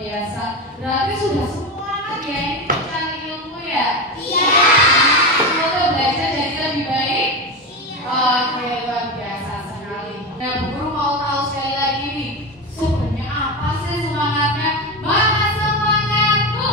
biasa. Berarti sudah semangat ya ini mencari ilmu ya? Iya. Semoga belajar jadi lebih baik. Oke, luar biasa sekali. Nah, Bu Guru mau tahu sekali lagi nih, sebenarnya apa sih semangatnya? Mana semangatmu?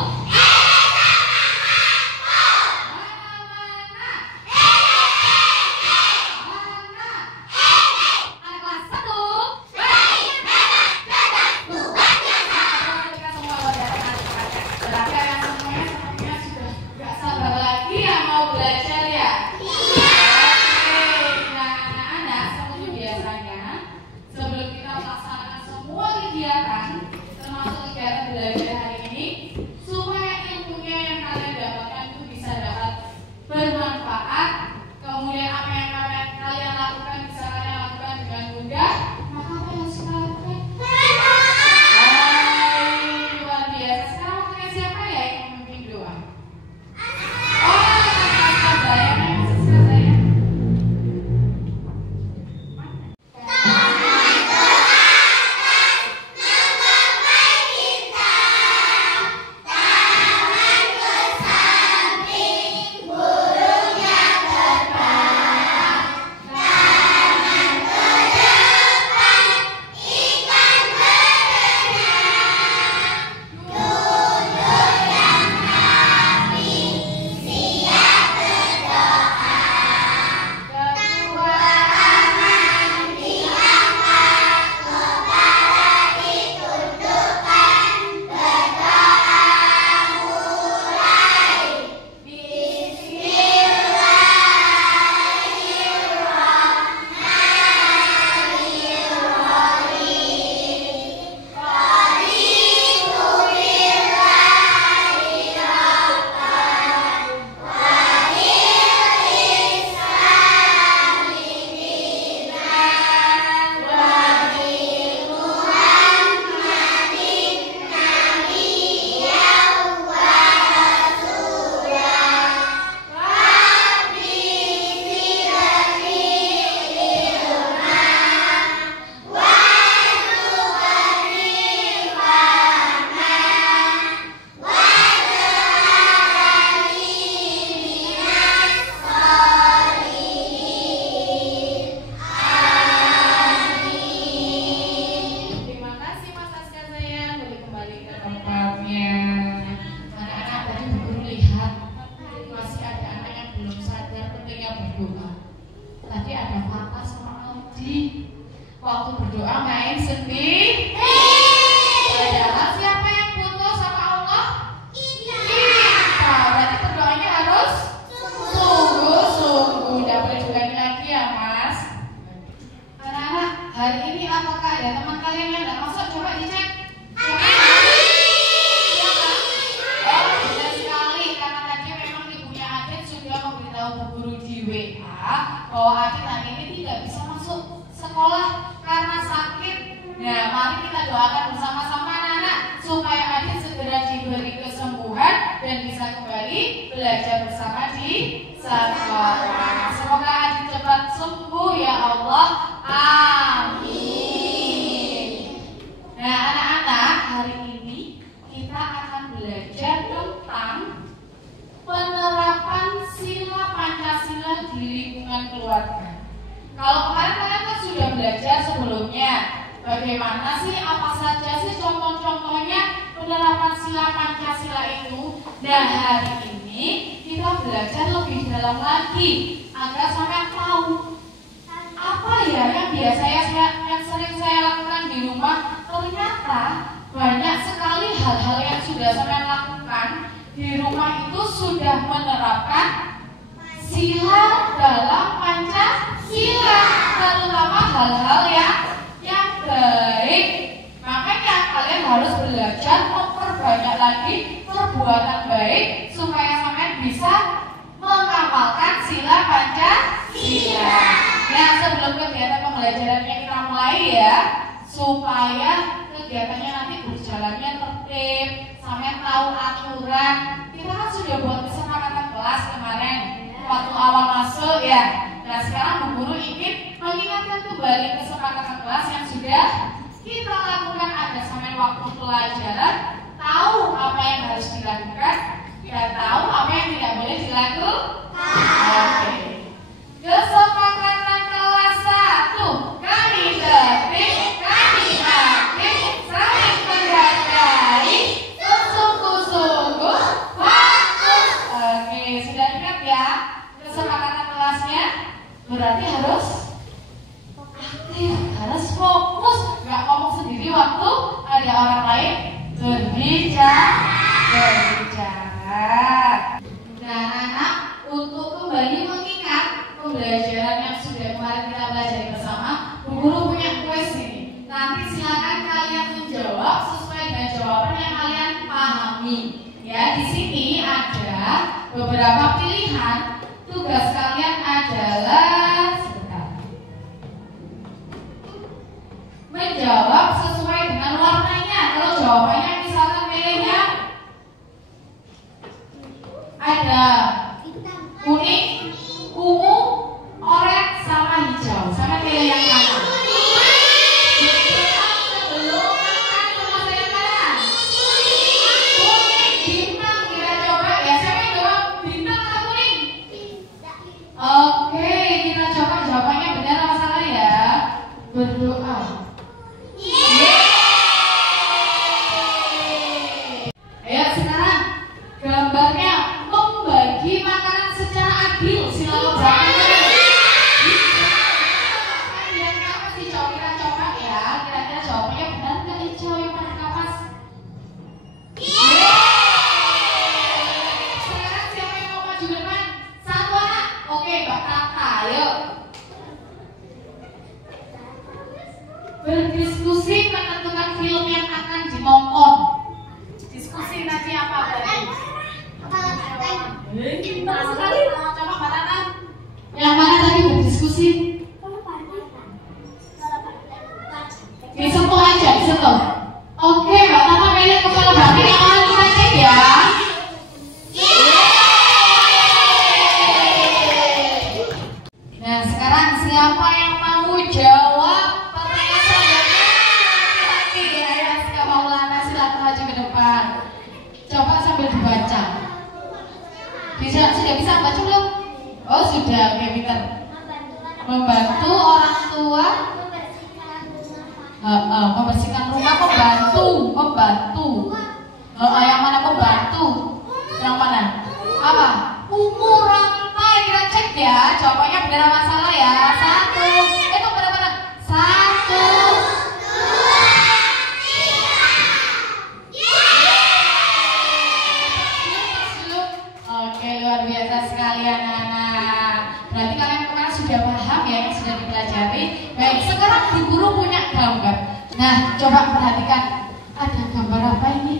Bagaimana sih, apa saja sih contoh-contohnya penerapan sila Pancasila itu? Nah, hari ini kita belajar lebih dalam lagi agar sampai tahu apa ya yang yang sering saya lakukan di rumah. Ternyata banyak sekali hal-hal yang sudah saya lakukan di rumah itu sudah menerapkan sila dalam Pancasila, terutama hal-hal yang baik. Makanya kalian harus belajar memperbanyak lagi perbuatan baik supaya sampai bisa mengamalkan sila Pancasila. Nah, sebelum kegiatan pembelajarannya kita mulai ya, supaya kegiatannya nanti berjalannya tertib, sampai tahu aturan. Kita kan sudah buat kesepakatan kelas kemarin waktu awal masuk ya. Nah, sekarang Bu Guru ingin mengingatkan kembali kesepakatan kelas yang sudah kita lakukan ada sampai waktu pelajaran yang harus dilakukan, dan tahu apa yang tidak boleh dilakukan. Oke. Kesepakatan kelas 1, kami tertib, kami aktif, saling menghargai, sungguh-sungguh fokus. Oke, sudah ingat ya kesepakatan kelasnya? Berarti harus aktif, harus fokus, nggak ngomong sendiri waktu ada orang lain berbicara. Nah, anak, untuk kembali mengingat pembelajaran yang sudah kemarin kita pelajari bersama, Bu Guru punya kuis ini. Nanti silakan kalian menjawab sesuai dengan jawaban yang kalian pahami. Ya, di sini ada beberapa pilihan. Tugas kalian adalah menjawab sesuai dengan warnanya. Kalau jawabannya misalkan milihnya ada kuning, ungu, oranye, sama hijau. Sama pilih yang mana? Sebelum makan sama yang mana? Kuning, bintang. Kita coba ya. Siapa yang jawab bintang atau kuning? Oke, kita coba jawabannya benar atau salah ya. Berdoa. Ayo sekarang gambarnya membagi makanan secara adil. Silakan berangkat. Kalian apa sih coba kita coba ya. Kira-kira jawabannya benar nggak hijau yang pada kapas? Sekarang siapa yang mau maju depan? Satu anak. Oke, Mbak Tata, ayo. Berdiskusi menentukan film yang akan ditonton. Diskusi nanti apa berarti? Pintar sekali. Coba Mbak Tata. Yang mana tadi berdiskusi? Disentuh aja, disentuh. Oke, Mbak Tata pilih kepala bagian yang mana kita cek ya. Nah, sekarang siapa yang mau jawab pertanyaan selanjutnya? Laki-laki, ayo Aska Maulana, silakan maju ke depan. Coba sambil dibaca. Sudah bisa baca belum? Oh sudah, oke pintar. Membantu orang tua membersihkan rumah, membantu. Yang mana membantu? Yang mana? Apa? Umur rantai, kita cek ya. Jawabannya benar apa salah ya? 1. Itu benar-benar 1, 2. Oke, luar biasa sekali anak-anak. Berarti kalian kemarin sudah paham ya yang sudah dipelajari. Baik, sekarang Bu Guru punya gambar. Nah, coba perhatikan. Ada gambar apa ini?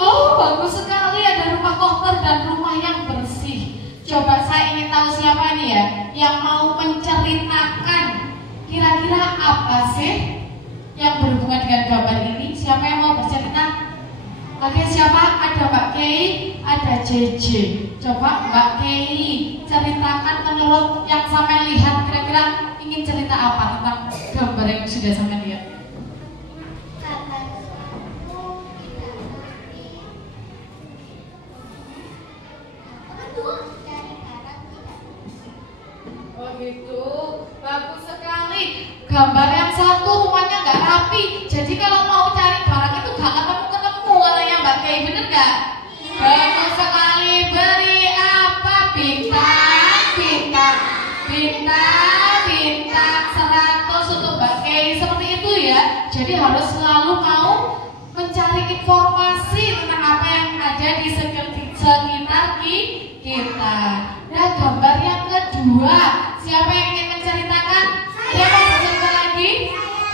Oh, bagus sekali. Ada rumah kotor dan rumah yang bersih. Coba saya ingin tahu siapa nih ya yang mau menceritakan kira-kira apa sih yang berhubungan dengan gambar ini. Siapa yang mau bercerita? Oke, siapa? Ada Mbak Kei, ada JJ. Coba Mbak Kei ceritakan menurut yang sampai lihat, kira-kira ingin cerita apa tentang gambar yang sudah sampai lihat? Oh gitu, bagus sekali. Gambar yang satu rumahnya nggak rapi. Jadi kalau mau cari barang itu nggak ketemu katanya Mbak Kei, bener nggak? Bagus sekali. Beri apa? Bintang 100 untuk Mbak Kei. Seperti itu ya. Jadi harus selalu mau mencari informasi tentang apa yang ada di sekitar kita. Nah, gambar yang kedua, siapa yang ingin menceritakan? Siapa yang bercerita lagi?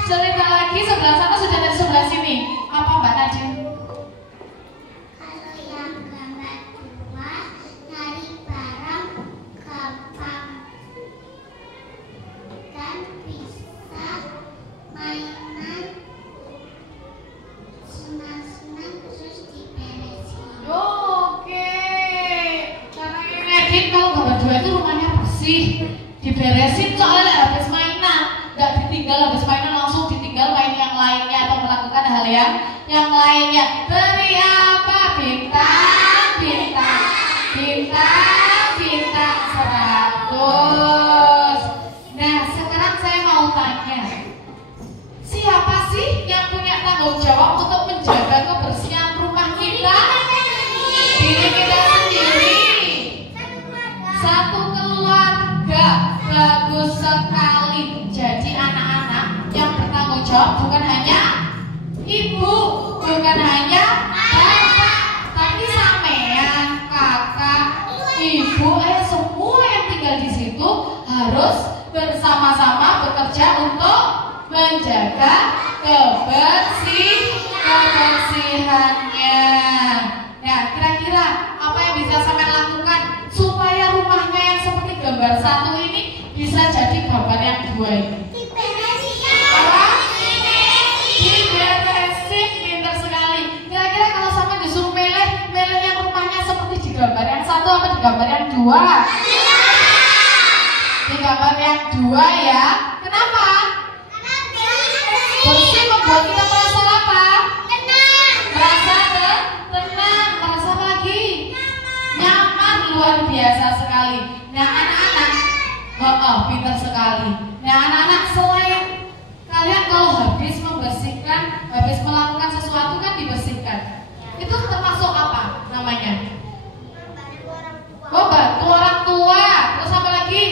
Cerita lagi, sebelah sana sudah dari sebelah sini. Apa Mbak Najib? Kalau yang gambar 2, cari barang gampang dan bisa mainan senang-senang terus diberesin. Oke. Karena ini edit kalau gambar 2 itu rumahnya bersih, diberesin soalnya habis mainan, nggak ditinggal habis mainan langsung ditinggal main yang lainnya atau melakukan hal yang lainnya. Beri apa? Bintang, bintang, bintang, bintang 100. Nah, sekarang saya mau tanya, siapa sih yang punya tanggung jawab untuk menjaga kebersihan rumah kita? Diri kita sendiri. Satu keluarga. Bagus sekali. Jadi anak-anak yang bertanggung jawab bukan hanya ibu, bukan hanya bapak, tapi sampean, kakak, ibu, semua yang tinggal di situ harus bersama-sama bekerja untuk menjaga kebersihannya. Nah, kira-kira apa yang bisa sampean lakukan supaya rumahnya yang seperti gambar 1 ini bisa jadi gambar yang 2 ini? Apa? Diberesin, pintar sekali. Kira-kira kalau sampai disuruh milih yang rumahnya seperti di gambar yang 1 apa di gambar yang 2? Di gambar yang 2 ya. Kenapa? Bersih membuat kita merasa apa? Merasa tenang, merasa lagi nyaman, luar biasa sekali. Nah anak-anak, pintar sekali. Nah anak-anak, selain kalian kalau habis membersihkan, habis melakukan sesuatu kan dibersihkan, itu termasuk apa namanya? Bantu orang tua. Terus apa lagi?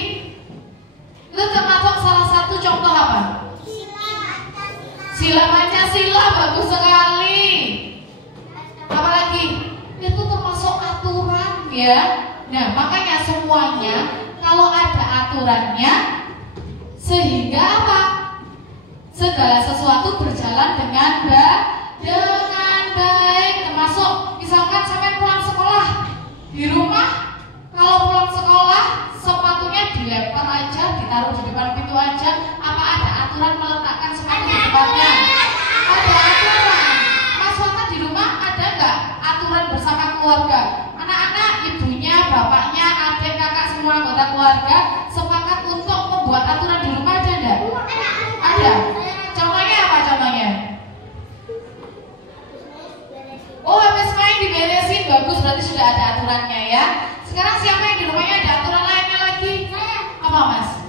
Itu termasuk salah satu contoh apa? Sila Pancasila, bagus sekali. Apalagi? Itu termasuk aturan ya. Nah makanya semuanya kalau ada aturannya, sehingga apa? Segala sesuatu berjalan dengan baik. Termasuk misalkan sampai pulang sekolah di rumah, kalau pulang sekolah sepatunya dilempar aja, ditaruh di depan pintu aja. Apa ada aturan meletakkan sepatu di depannya? Ada aturan. Mas Wata di rumah ada nggak aturan bersama keluarga? Anak-anak, ibunya, bapaknya, adik, kakak, semua anggota keluarga sepakat untuk membuat aturan di rumah, ada nggak? Ada. Contohnya apa contohnya? Oh, habis main diberesin, bagus, berarti sudah ada aturannya ya. Sekarang siapa yang di rumahnya ada aturan lainnya lagi? Apa mas?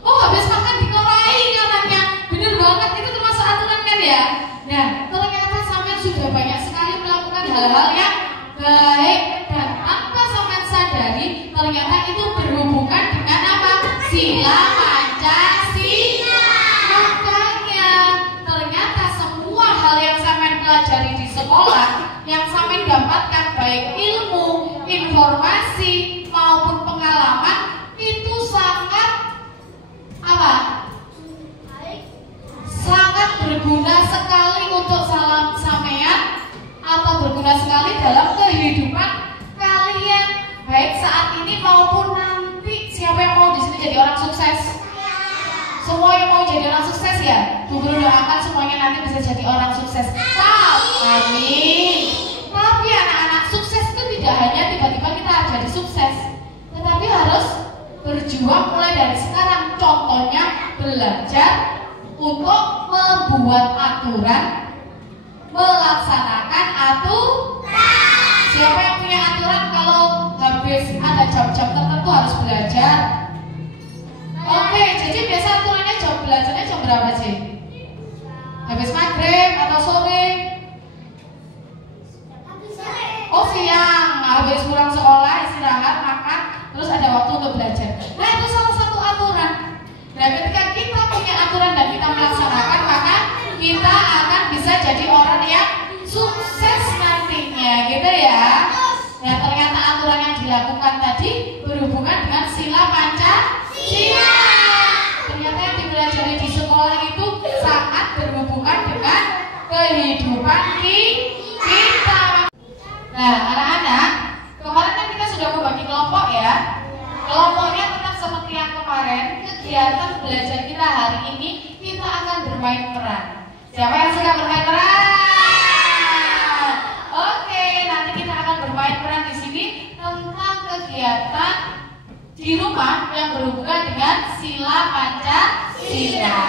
Oh, habis makan dikorai katanya. Bener banget, itu termasuk aturan kan ya? Nah, ternyata sampean sudah banyak sekali melakukan hal-hal yang baik, dan tanpa sampean sadari ternyata itu berhubungan dengan apa? Sila Pancasila. Makanya ternyata semua hal yang sampean pelajari di sekolah, yang sampean dapatkan baik ilmu, informasi maupun pengalaman, itu sangat apa? Sangat berguna sekali untuk sampean, atau berguna sekali dalam kehidupan kalian, baik saat ini maupun nanti. Siapa yang mau di sini jadi orang sukses? Semua yang mau jadi orang sukses ya? Bu Guru doakan semuanya nanti bisa jadi orang sukses. Amin. Tapi anak-anak, sukses itu tidak hanya tiba-tiba kita jadi sukses, tetapi harus berjuang mulai dari sekarang. Contohnya belajar untuk membuat aturan, melaksanakan aturan. Siapa yang punya aturan kalau habis ada jam-jam tertentu harus belajar? Oke, jadi biasa aturannya jam belajarnya jam berapa sih? Habis maghrib atau sore? Oh siang, habis pulang sekolah, istirahat, makan, terus ada waktu untuk belajar. Nah itu salah satu aturan. Nah ketika kita punya aturan dan kita melaksanakan, maka kita akan bisa jadi orang yang sukses nantinya, gitu ya. Nah ternyata aturan yang dilakukan tadi berhubungan dengan sila Pancasila. Ternyata yang dipelajari di sekolah itu sangat berhubungan dengan kehidupan kita. Nah anak-anak, kemarin kan kita sudah membagi kelompok ya. Kelompoknya tetap seperti yang kemarin. Kegiatan belajar kita hari ini, kita akan bermain peran. Siapa yang suka bermain peran? Oke, nanti kita akan bermain peran di sini tentang kegiatan di rumah yang berhubungan dengan sila Pancasila.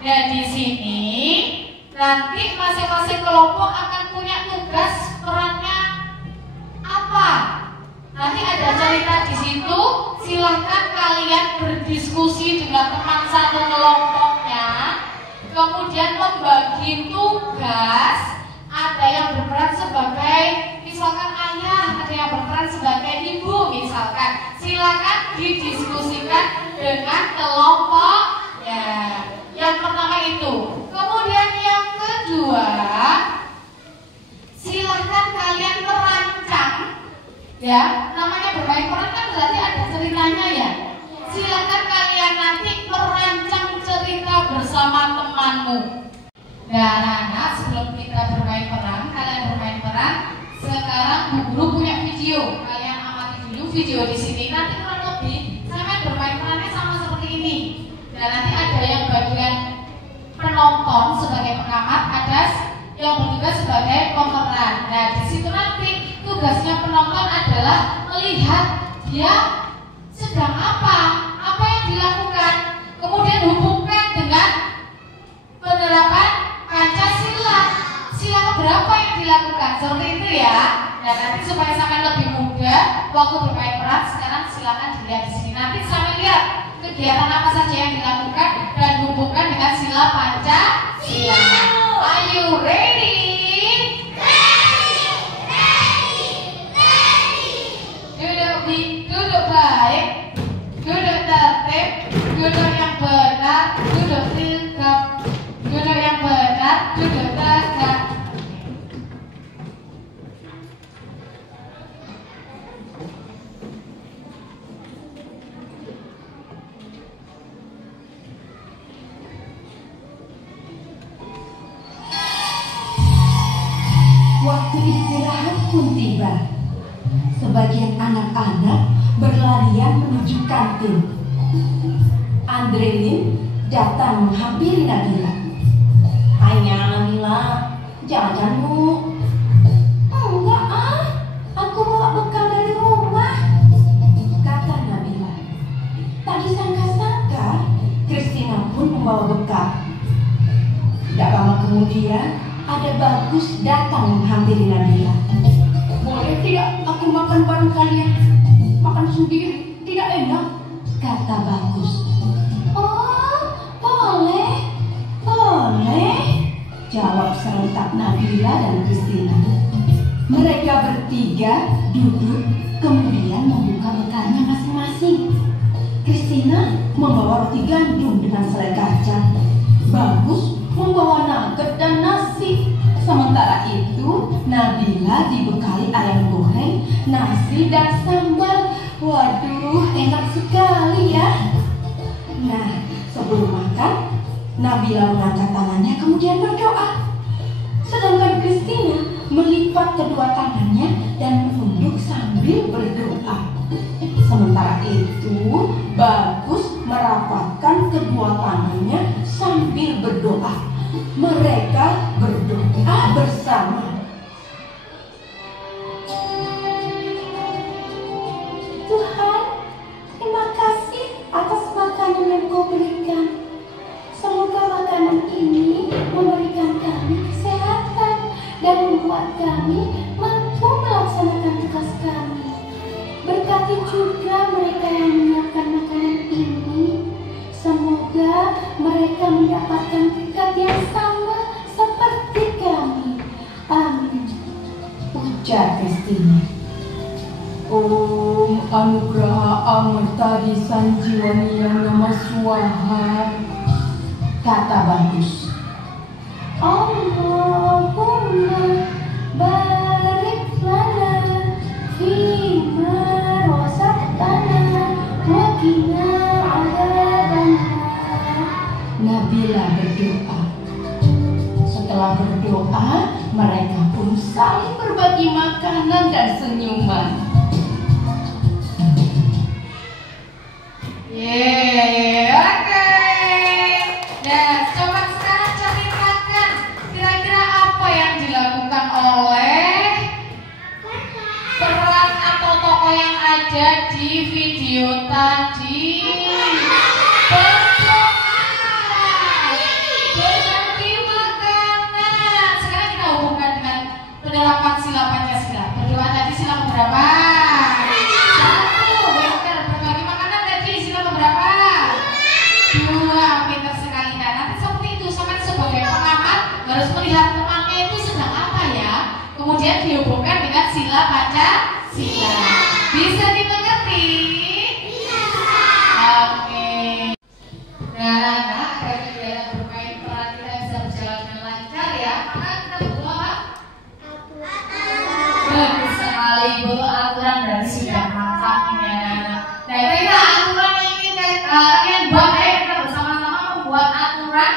Dan di sini nanti masing-masing kelompok akan punya tugas perannya apa. Nanti ada cerita di situ. Silahkan kalian berdiskusi dengan teman satu kelompoknya. Kemudian membagi tugas. Ada yang berperan sebagai misalkan ayah, ada yang berperan sebagai ibu misalkan. Silakan didiskusikan dengan kelompoknya. Yang pertama itu. Kemudian yang kedua, silakan kalian merancang, ya, namanya bermain peran kan berarti ada ceritanya ya. Silakan kalian nanti merancang cerita bersama temanmu. Nah, anak-anak, sebelum kita bermain peran, kalian bermain peran. Sekarang Bu Guru punya video. Kalian amati dulu video di sini. Nanti kurang lebih sampai bermain perannya sama seperti ini. Dan nanti ada yang bagian penonton sebagai pengamat, ada yang bertugas sebagai pemeran. Nah, di situ nanti tugasnya penonton adalah melihat dia sedang apa yang dilakukan, kemudian hubungkan dengan penerapan Pancasila. Sila berapa yang dilakukan, seperti itu ya. Dan nanti supaya sampai lebih mudah waktu bermain peran, sekarang silakan dilihat di sini. Nanti sampai lihat kegiatan apa saja yang dilakukan dan hubungkan dengan sila Pancasila. Are you ready? Duduk baik, duduk tertib, duduk yang benar, duduk tegak, duduk yang benar, duduk tegak. Waktu istirahat pun tiba. Sebagian anak-anak berlarian menuju kantin. Andrelin datang menghampiri Nabila. "Ayah Nabila, jajan bu." "Enggak aku bawa bekal dari rumah," kata Nabila. Tak disangka-sangka, Christina pun membawa bekal. Tidak lama kemudian, ada Bagus datang menghampiri Nabila. "Boleh tidak aku makan bareng kalian? Makan sendiri tidak enak," kata Bagus. "Oh, boleh, jawab serentak Nabila dan Christina. Mereka bertiga duduk, kemudian membuka bekalnya masing-masing. Christina membawa roti gandum dengan selai kacang. Bagus membawa nugget dan nasi. Sementara itu, Nabila dibekali ayam goreng, nasi dan sambal. Waduh, enak sekali ya. Nah, sebelum makan, Nabila mengangkat tangannya kemudian berdoa. Sedangkan Christina melipat kedua tangannya dan menunduk sambil berdoa. Sementara itu, Bagus merapatkan kedua tangannya sambil berdoa. Mereka berdoa bersama. "Tuhan, terima kasih atas makanan yang Kau berikan. Semoga makanan ini memberikan kami kesehatan dan membuat kami mampu melaksanakan tugas kami. Berkati juga mereka yang menyiapkan makanan ini. Semoga mereka mendapatkan berkat yang sama seperti kami. Amin," ujar Christina. "Om Anugraha Amartadi Sanjiwani yang nama Swaha," kata Bagus. "Allahumma barik lana fima razaqtana wa qina adzabannar." Nabila berdoa. Setelah berdoa, mereka pun saling berbagi makanan dan senyuman. Oke. Nah, coba sekarang ceritakan kira-kira apa yang dilakukan oleh peran atau tokoh yang ada di video tadi. Berdoa. berapa? 1. Pinter. Berbagi makanan tadi sila berapa? 2. Pinter sekali. Nah, nanti seperti itu sama sebagai pengamat harus melihat temannya itu sedang apa ya. Kemudian dihubungkan dengan sila Pancasila. Bisa dimengerti? Oke. Nah, agar kegiatan bermain peran kita bisa berjalan dengan lancar ya, maka kita butuh apa? Bagus sekali, butuh aturan dan sudah mantap ini anak-anak. Nah, kita aturan yang ingin kalian buat, ayo kita bersama-sama membuat aturan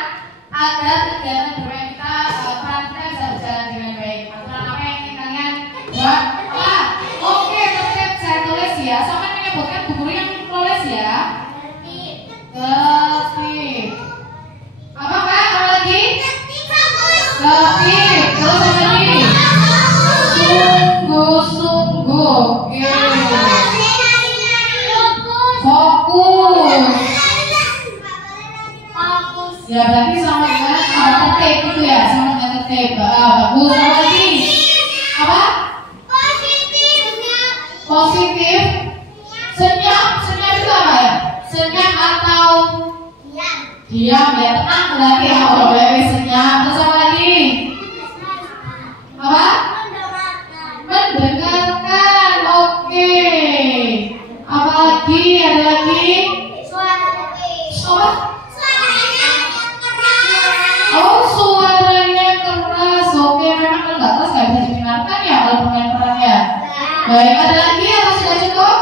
agar kegiatan bermain kita peran kita bisa berjalan dengan baik. Aturan apa yang ingin kalian buat? Apa? Oke, tertib saya tulis ya. Sampai menyebutkan guru yang tulis ya. Tertib. Apa Kak? Apa lagi? Tertib. Terus apa lagi? Sungguh-sungguh. Oke. Fokus. Ya berarti sama dengan tertib itu ya, sama dengan tertib. Bagus. Apa lagi? Apa? Positif. Senyap. Senyap itu apa ya? Senyap atau diam ya, tenang berarti ya. Oh, boleh senyap. Terus apa lagi? Apa? Mendengarkan. Oke. Apa lagi? Ada lagi? Apa? Oh, suaranya keras. Oke, memang kalau nggak keras nggak bisa didengarkan ya kalau pemain perannya. Baik, ada lagi atau sudah cukup?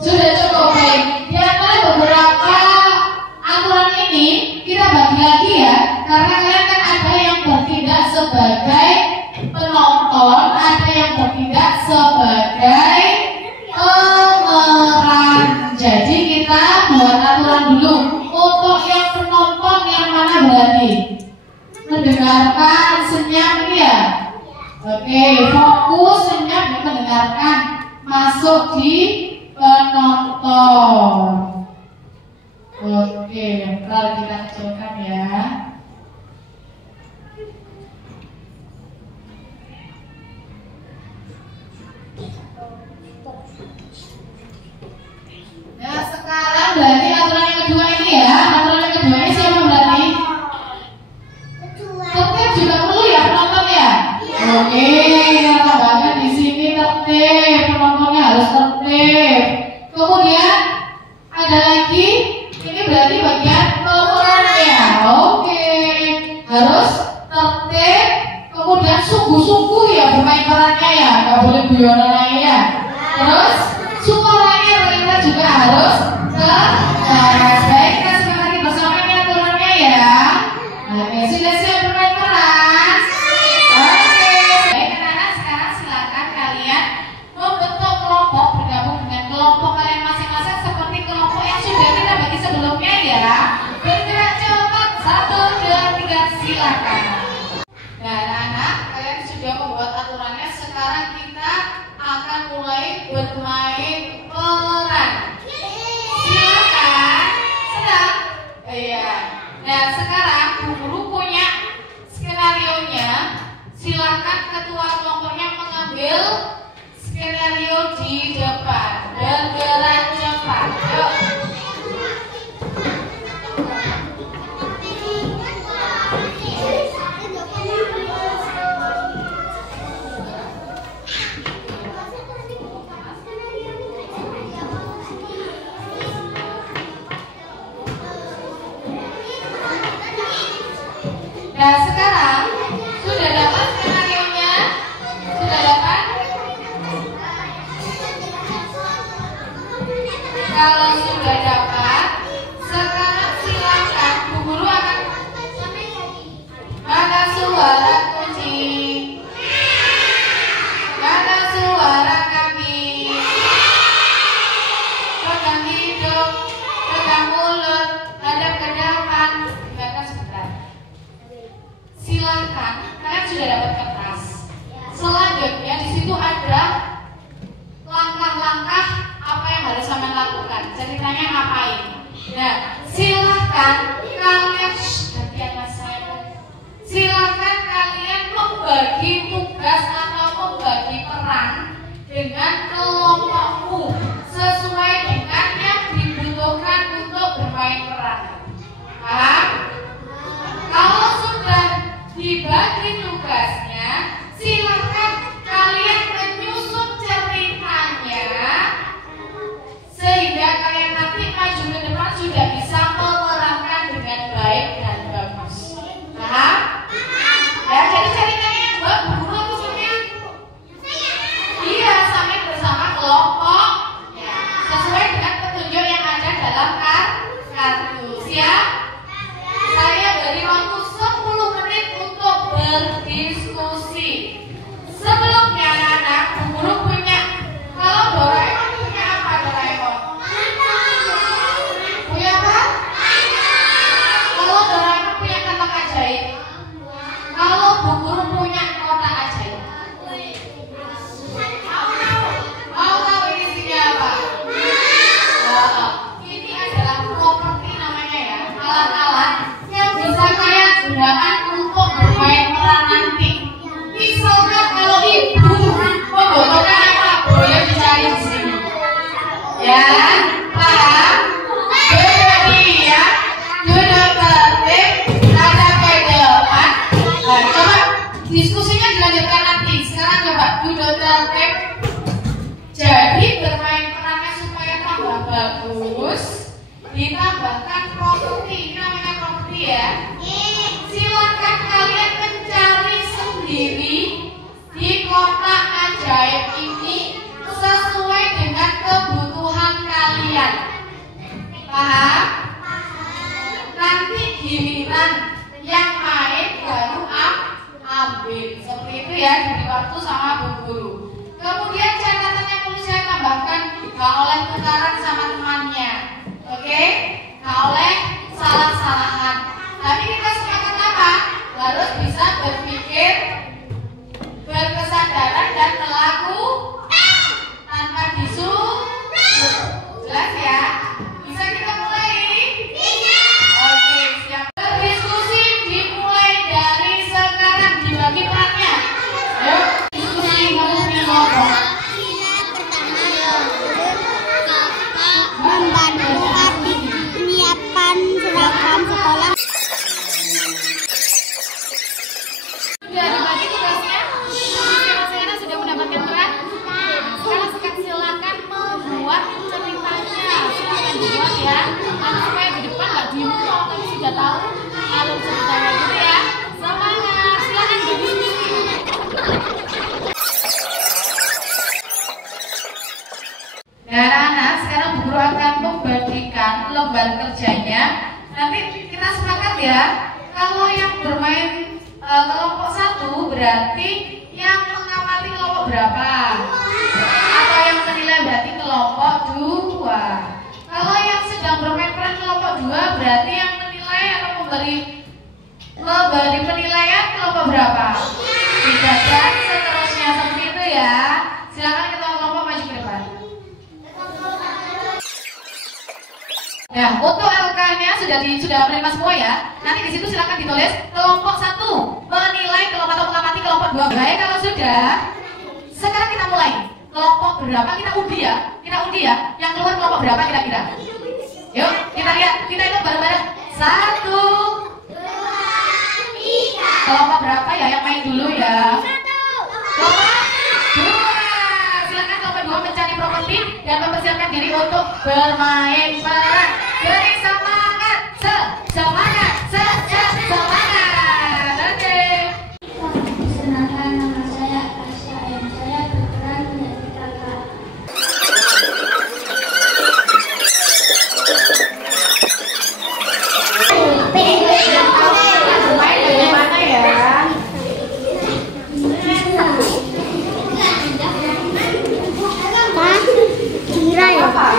Sudah cukup, baik. Di antara beberapa aturan ini kita bagi lagi ya, karena kalian kan ada yang bertindak sebagai penonton, ada yang bertindak sebagai pemeran. Jadi kita buat aturan dulu. Untuk yang penonton yang mana berarti? Mendengarkan, senyap ini ya. Oke, fokus, senyap dan mendengarkan. Masuk di penonton. Oke, lalu kita kecilkan ya. Nah, sekarang berarti aturan yang kedua ini ya. Aturan yang kedua ini siapa berarti? Tertib juga perlu ya penonton ya. Oke, kita tambahkan di sini tertib. Penontonnya harus tertib. Kemudian ada lagi, ini berarti bagian pemeran ya. Oke, harus tertib. Kemudian sungguh-sungguh ya bermain perannya ya, nggak boleh guyonan lagi ya. Terus suaranya ternyata juga harus keras. Baik, kita sepakati bersama ini aturannya ya. Oke, sudah siap bermain peran? Oke, baik anak-anak, sekarang silakan kalian membentuk kelompok, bergabung dengan kelompok kalian masing-masing seperti kelompok yang sudah kita bagi sebelumnya ya. Bergerak cepat, 1, 2, 3, silakan. Nah anak-anak, kalian sudah membuat aturannya. Sekarang kita akan mulai bermain peran. Silakan. Senang? Iya. Nah sekarang Bu Guru punya skenario-nya. Silakan ketua kelompoknya mengambil skenario di depan. Bergerak cepat. Yuk. Nah sekarang sudah dapat skenario-nya? Sudah dapat? Kalau sudah dapat, sekarang silakan Bu Guru akan mana suara kucing, mana suara kambing, pegang hidung, pegang mulut, hadap ke depan. Dengarkan sebentar. Silakan, kalian sudah dapat kertas. Selanjutnya di situ ada langkah-langkah apa yang harus kalian lakukan. Ceritanya ngapain? Nah, silakan kalian gantian mas saya. Silakan kalian membagi tugas atau membagi peran Paham? Kalau sudah dibagi tugasnya, silakan kalian menyusun ceritanya sehingga kalian nanti maju ke depan sudah bisa menerangkan dengan baik dan bagus. Paham? Ya, jadi ceritanya yang buat guru atau sampean? Iya, sampai bersama kelompok ya, sesuai dengan petunjuk yang ada dalam kartu. Siap? Saya beri waktu 10 menit untuk berdiskusi. Sebelumnya anak-anak, guru punya, kalau Doraemon punya apa Doraemon? Punya apa? Kalau Doraemon punya kotak ajaib. Kalau Bu Guru punya kotak ajaib. Mau tahu isinya apa? Ini adalah properti namanya ya, alat-alat yang bisa kalian gunakan untuk bermain peran nanti. Misalkan kalau ibu membutuhkan apa, boleh dicari di sini. Ya, paham? Duduk diam, duduk tertib, hadap ke depan. Nah, coba diskusinya dilanjutkan nanti. Sekarang coba duduk tertib. Jadi bermain perannya supaya tambah bagus, ditambahkan properti. Ini namanya properti ya. Silakan kalian mencari sendiri di kotak ajaib ini sesuai dengan kebutuhan kalian. Paham? Nanti giliran yang main baru ambil. Seperti itu ya, diberi waktu sama Bu Guru. Kemudian catatan yang perlu saya tambahkan, gak oleh tukaran sama temannya. Oke? Gak oleh salah-salahan. Tapi kita sepakat apa? Harus bisa berpikir, berkesadaran dan melakukan tanpa disuruh. Jelas ya? Bisa kita mulai? Bisa. Oke, siap. Berdiskusi dimulai dari sekarang, dibagi perannya. Yuk, diskusi ngomong. Membantu penyiapan seragam sekolah. Sudah dibagi tugasnya? Sarah sudah mendapatkan peran? Sekarang silakan membuat ceritanya. Silakan dibuat ya. Nanti supaya di depan nggak diem kalau kalian sudah tahu alur ceritanya gitu ya. Semangat, silakan berdiskusi. Nah, anak-anak, sekarang Bu Guru akan membagikan lembar kerjanya. Nanti kita sepakat ya. Kalau yang bermain kelompok 1 berarti yang mengamati kelompok berapa? Atau yang menilai berarti kelompok 2. Kalau yang sedang bermain peran kelompok 2 berarti yang menilai atau memberi penilaian kelompok berapa? 3 dan seterusnya seperti itu ya. Silakan kelompok maju ke depan. Ya, untuk LK-nya sudah menerima semua ya. Nanti di situ silakan ditulis kelompok 1 menilai kelompok atau mengamati kelompok 2. Baik, kalau sudah, sekarang kita mulai. Kelompok berapa kita undi ya? Yang keluar kelompok berapa kira-kira? Yuk, kita lihat. Kita itu bareng-bareng. 1, 2, 3. Kelompok berapa ya yang main dulu ya? 1. Kelompok 2. Silakan kelompok 2 mencari properti dan mempersiapkan diri untuk bermain peran. Beri semangat, semangat. Oke. Perkenalkan, nama saya Asya. Saya berperan menjadi kakak. Bermain bagaimana ya? Kira ya Pak.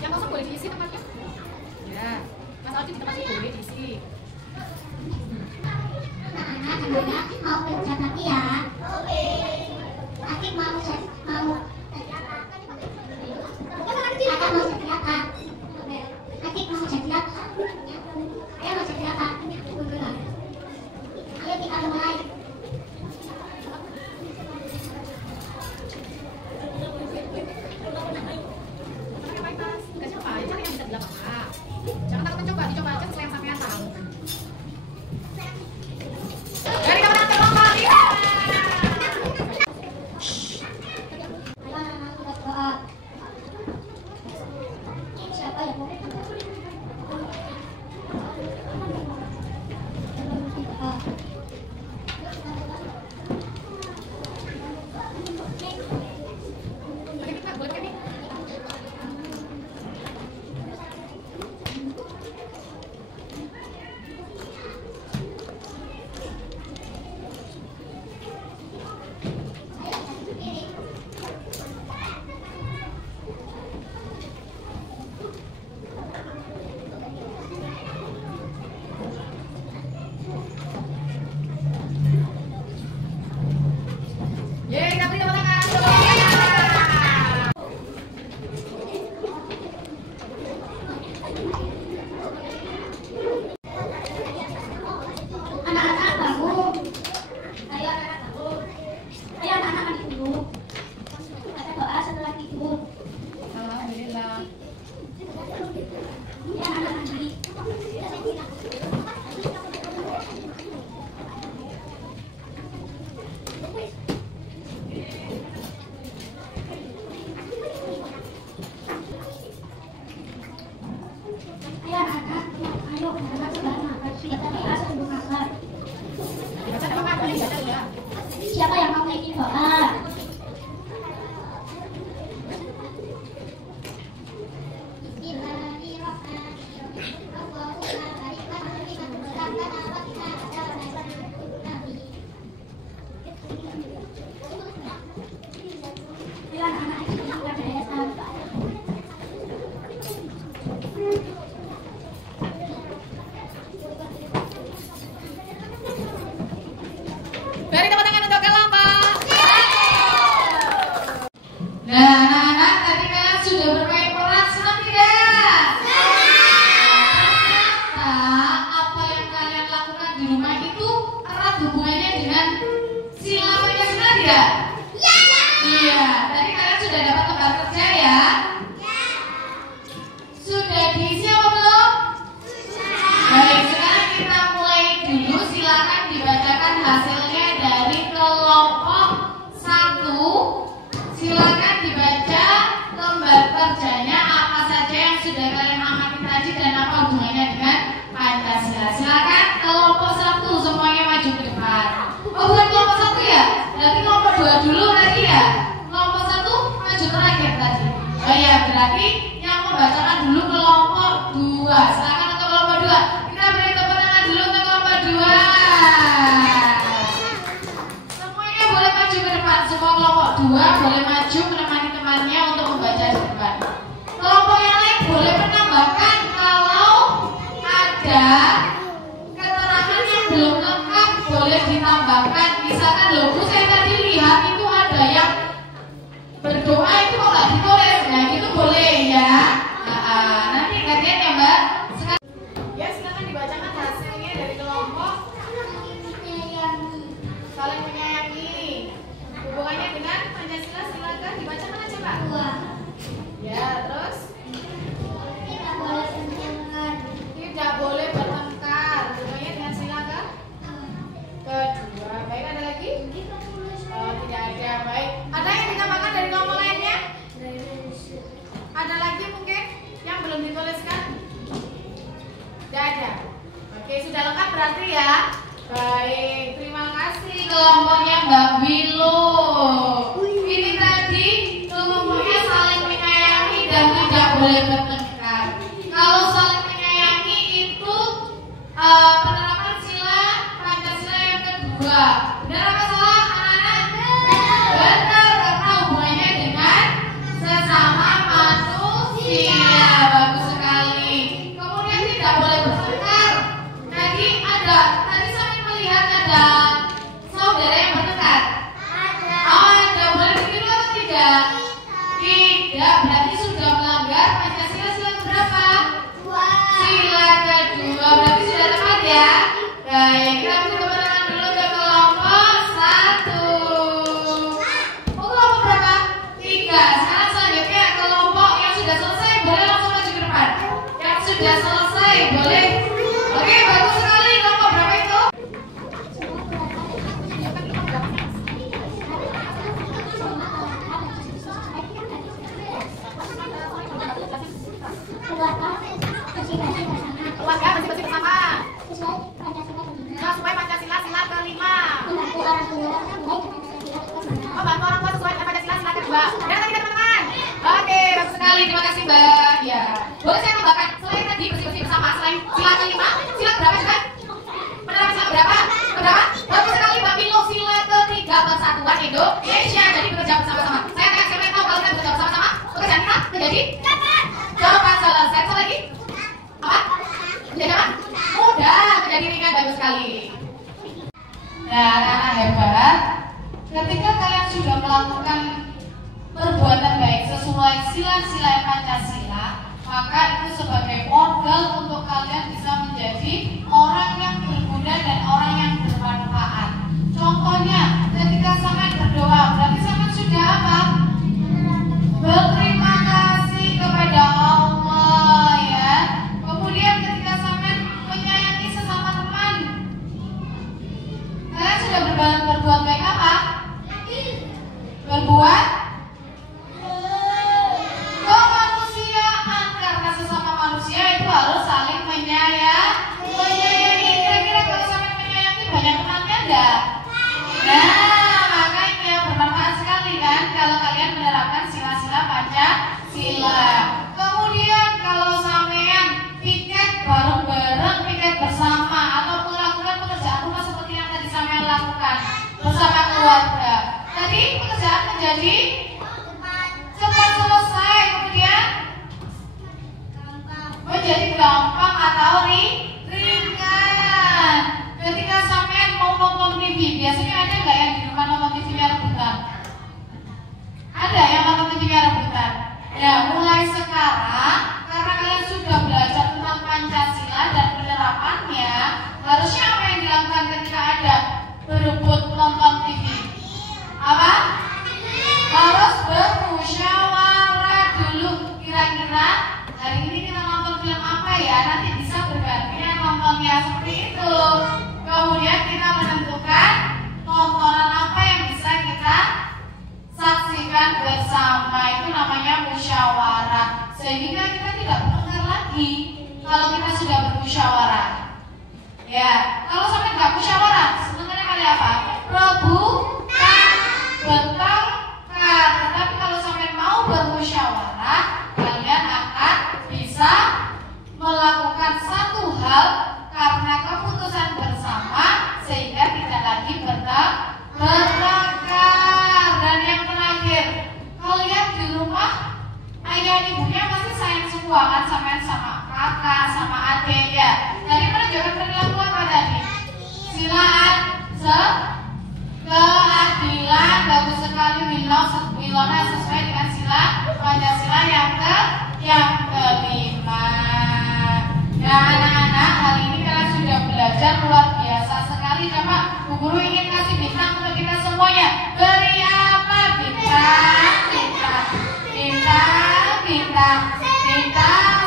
Yang kosong boleh diisi tempatnya? Ya, Mas Aldi di tempatnya boleh diisi. Anak-anak mau kerja bakti ya. Adik mau jadi apa? Kakak mau jadi apa? Adik mau jadi apa? Saya mau jadi apa? Ayo kita mulai. Baik, Mas. Tugasnya apa? Cari yang bisa dilakukan. Jangan takut mencoba, dicoba aja sesuai yang sampean tahu. Dari kawan terlompat, iya. Ayo anak-anak kita berdoa. Siapa yang mau? Boleh kita, boleh kami. Yeay, kita beri tepuk tangan. Anak-anak bangun. Ayo anak-anak bangun. Ayo anak-anak mandi dulu. Kita doa setelah tidur. Alhamdulillah. Ya anak mandi. Ayo anak-anak, ayo anak-anak sudah makan. Kita doa sebelum makan. Baca apa kan? Boleh baca ya. Siapa yang mau bikin doa? Ayo anak-anak, kita berdoa sama. Beri tepuk tangan untuk kelompok. Nah, anak-anak, tadi kalian sudah bermain peran senang tidak? Ternyata apa yang kalian lakukan di rumah itu erat hubungannya dengan sila Pancasila tidak? Iya, tadi kalian sudah dapat lembar kerja ya? Sudah diisi apa belum? Baik, sekarang kita mulai dulu. Silakan dibacakan hasilnya dari kelompok 1. Silakan dibaca lembar kerjanya apa saja yang sudah kalian amati tadi dan apa hubungannya dengan Pancasila. Silakan kelompok 1 semuanya maju ke depan. Oh, bukan kelompok 1 ya? Berarti kelompok 2 dulu tadi ya? Kelompok 1 maju terakhir tadi. Oh ya, berarti yang membacakan dulu kelompok 2. Silakan untuk kelompok 2. Kita beri tepuk tangan dulu untuk kelompok 2. Semuanya boleh maju ke depan. Semua kelompok 2 boleh maju menemani temannya untuk membaca di depan. Kelompok yang lain boleh menambahkan kalau ada keterangan yang belum lengkap, boleh ditambahkan. Misalkan loh, Bu, saya tadi lihat itu ada yang berdoa itu kok nggak ditulis. Nah, itu boleh ya. Nanti gantian ya, Mbak. Ya, silakan dibacakan hasilnya dari kelompok saling menyayangi. Hubungannya dengan Pancasila silakan dibacakan aja, Pak. berarti ya. Baik, terima kasih Kelompoknya Mbak Willow. Ini tadi kelompoknya saling menyayangi dan tidak boleh bertengkar. Kalau saling menyayangi itu penerapan sila Pancasila yang kedua. Benar apa salah anak-anak? Benar, karena hubungannya dengan sesama manusia. Bagus sekali. Kemudian tidak boleh bertengkar. Tadi saya melihat ada saudara yang bertengkar. Ada, boleh begitu atau tidak? Tidak, berarti sudah melanggar Pancasila sila berapa? Sila kedua, berarti sudah tepat ya? Baik, kita beri tepuk tangan dulu ke kelompok 1. Kelompok berapa? 3. Sekarang selanjutnya kelompok yang sudah selesai boleh langsung maju ke depan. Yang sudah selesai boleh. Oke, bagus sekali. Kelompok berapa itu? keluarga bersih-bersih bersama. Nah, supaya Pancasila sila kelima. Membantu orang tua sesuai dengan Pancasila sila kedua. Dan tadi teman-teman. Oke, bagus sekali. Terima kasih Mbak. Ya, boleh saya tambahkan selain tadi bersih-bersih bersama, selain sila kelima, sila berapa juga? Penerapan sila berapa? Berapa? Bagus sekali Mbak Milo. Sila ketiga persatuan Indonesia. Jadi bekerja bersama-sama. Saya akan siapa yang tahu kalau kita bekerja bersama-sama, pekerjaan kita menjadi cepat selesai. Satu lagi. Apa? Menjadi apa? Mudah, menjadi ringan. Bagus sekali. Nah, anak-anak hebat. Ketika kalian sudah melakukan perbuatan baik sesuai sila-sila Pancasila, maka itu sebagai modal untuk kalian bisa menjadi orang yang berguna dan orang yang bermanfaat. Contohnya, ketika sampean berdoa, berarti sampean sudah apa? Berterima kasih kepada Allah ya. Kemudian ketika sampean menyayangi sesama teman, kalian sudah berbuat baik apa? Berbuat kemanusiaan, karena sesama manusia itu harus saling menyayangi. Kira-kira kalau saling menyayangi banyak temannya enggak? Nah, makanya bermanfaat sekali kan kalau kalian menerapkan sila-sila Pancasila. Kemudian kalau sampean piket bareng-bareng, piket bersama, atau melakukan pekerjaan rumah seperti yang tadi sampean lakukan bersama keluarga, tadi pekerjaan menjadi cepat selesai, kemudian menjadi gampang atau ringan. Ketika sampean mau nonton TV, biasanya ada nggak yang di rumah nonton TV-nya rebutan? Ada yang nonton TV-nya rebutan. Ya, mulai sekarang karena kalian sudah belajar tentang Pancasila dan penerapannya, harusnya apa yang dilakukan ketika ada berebut nonton TV? Apa? Harus bermusyawarah dulu. Kira-kira hari ini kita nonton film apa ya? Nanti bisa bergantian nontonnya seperti itu. Kemudian kita menentukan tontonan apa yang bisa kita saksikan bersama. Itu namanya musyawarah. Sehingga kita tidak bertengkar lagi kalau kita sudah bermusyawarah. Ya, kalau sampai nggak musyawarah, sebenarnya kali apa? Rebutan, bertengkar. Tetapi kalau sampai mau bermusyawarah, kalian akan bisa melakukan satu hal karena keputusan bersama, sehingga tidak lagi bertengkar. Dan yang terakhir, kalian di rumah ayah ibunya pasti sayang semua kan, sama kakak, sama adik ya. Jadi menunjukkan perilaku apa tadi? Silaan keadilan. Bagus sekali Milona sesuai dengan sila Pancasila yang kelima. Nah anak-anak, hari ini kalian sudah belajar luar biasa sekali. Coba Bu Guru ingin kasih bintang untuk kita semuanya. Beri apa? Bintang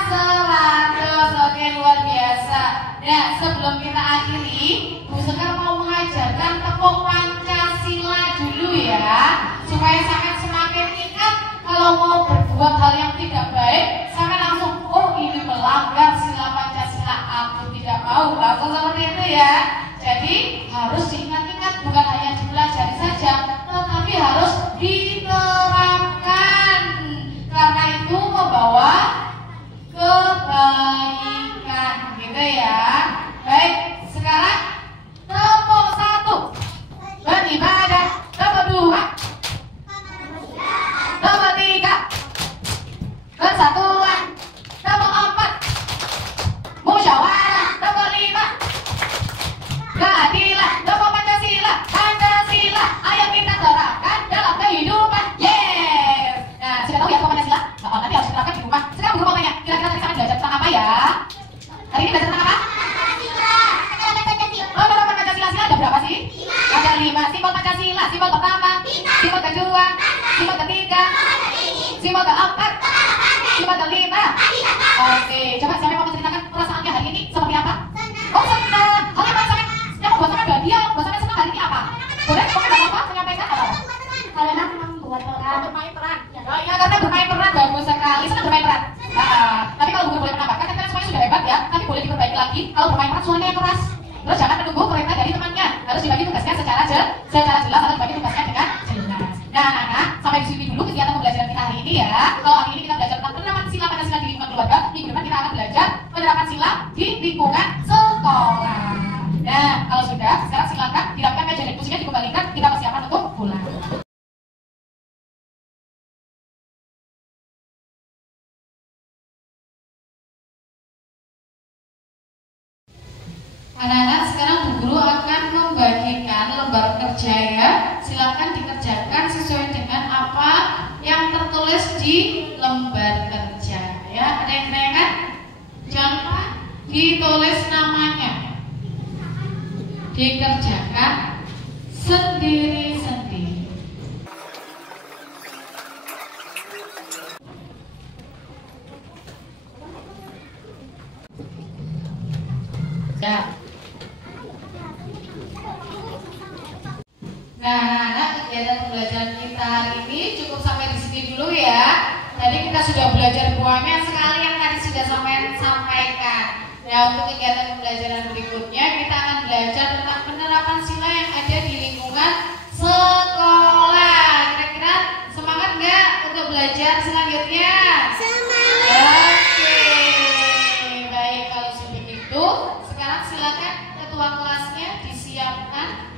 100. Oke, luar biasa. Nah sebelum kita akhiri, Bu Sekar mau mengajarkan tepuk Pancasila dulu ya, supaya sampai semakin ingat kalau mau berbuat hal yang tidak baik, sampai langsung, oh ini melanggar sila Pancasila, aku tidak mau. Langsung seperti itu ya. Jadi harus diingat-ingat, bukan hanya dipelajari saja, tetapi harus diterapkan. Karena itu membawa kebaikan, gitu ya. Baik, sekarang nomor 1 beribadah, nomor 2 nomor 3 persatuan, nomor 4 musyawarah, nomor 5 keadilan, nomor Pancasila. Pancasila, ayo kita terapkan dalam kehidupan. Yes. Nah, sudah tahu ya apa Pancasila? Nanti harus diterapkan di rumah. Sekarang guru mau tanya, kira-kira tadi sampai belajar tentang apa ya? Hari ini belajar tentang apa? Oh, nomor Pancasila ada berapa sih? Ada 5. Simbol Pancasila, simbol pertama, simbol kedua, simbol ketiga, simbol keempat, simbol kelima. Oke, coba siapa yang mau menceritakan perasaannya hari ini seperti apa? Oh, senang. Hari ini sampai yang membuat sampai bahagia, membuat sampai senang hari ini apa? Boleh, pokoknya apa? Menyampaikan apa? Karena membuat peran. Bermain peran. Oh iya, karena bermain peran bagus sekali. Senang bermain peran. Tapi kalau guru boleh menambahkan, kan semuanya sudah hebat ya. Tapi boleh diperbaiki lagi. Kalau bermain peran suaranya yang keras. Terus jangan menunggu perintah dari temannya. Harus dibagi tugasnya secara jelas atau dibagi tugasnya dengan jelas. Nah, anak-anak, sampai di sini dulu kegiatan pembelajaran kita hari ini ya. Kalau hari ini kita belajar tentang penerapan sila Pancasila di lingkungan keluarga, minggu depan kita akan belajar penerapan sila di lingkungan sekolah. Nah, kalau sudah, sekarang silakan dirapikan meja dan kursinya dikembalikan. Kita persiapan untuk pulang. Anak-anak, sekarang Bu Guru akan membagikan lembar kerja ya. Silakan dikerjakan sesuai dengan apa yang tertulis di lembar kerja ya. Ada yang tanyakan? Jangan lupa ditulis namanya. Dikerjakan sendiri-sendiri. Ya. Nah, anak, kegiatan pembelajaran kita hari ini cukup sampai di sini dulu ya. Tadi kita sudah belajar buahnya sekali yang tadi sudah sampaikan. Nah, untuk kegiatan pembelajaran berikutnya kita akan belajar tentang penerapan sila yang ada di lingkungan sekolah. Kira-kira semangat nggak untuk belajar selanjutnya? Semangat. Oke, baik kalau seperti itu. Sekarang silakan ketua kelasnya disiapkan.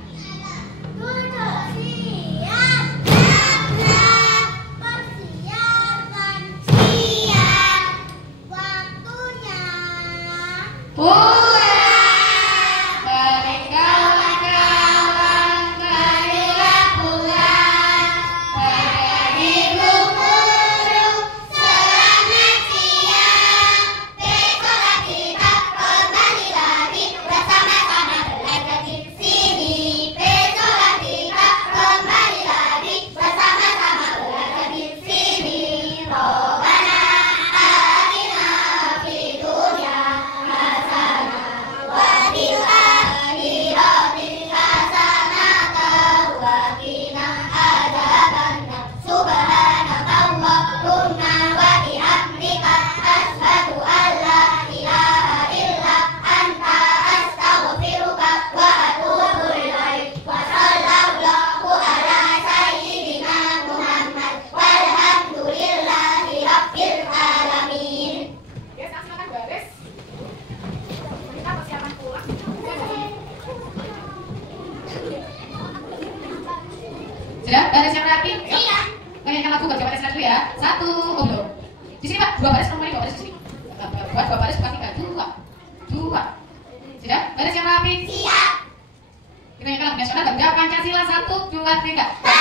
Sudah? Baris yang rapi? Iya. Bayangkan lagu baca baris dulu ya. 1, oh belum. Di sini Pak, 2 baris, nomornya 2 baris di sini. Buat 2 baris bukan 3, 2. Sudah? Baris yang rapi? Siap. Kita yang lagu nasional, Pancasila 1, 2, 3.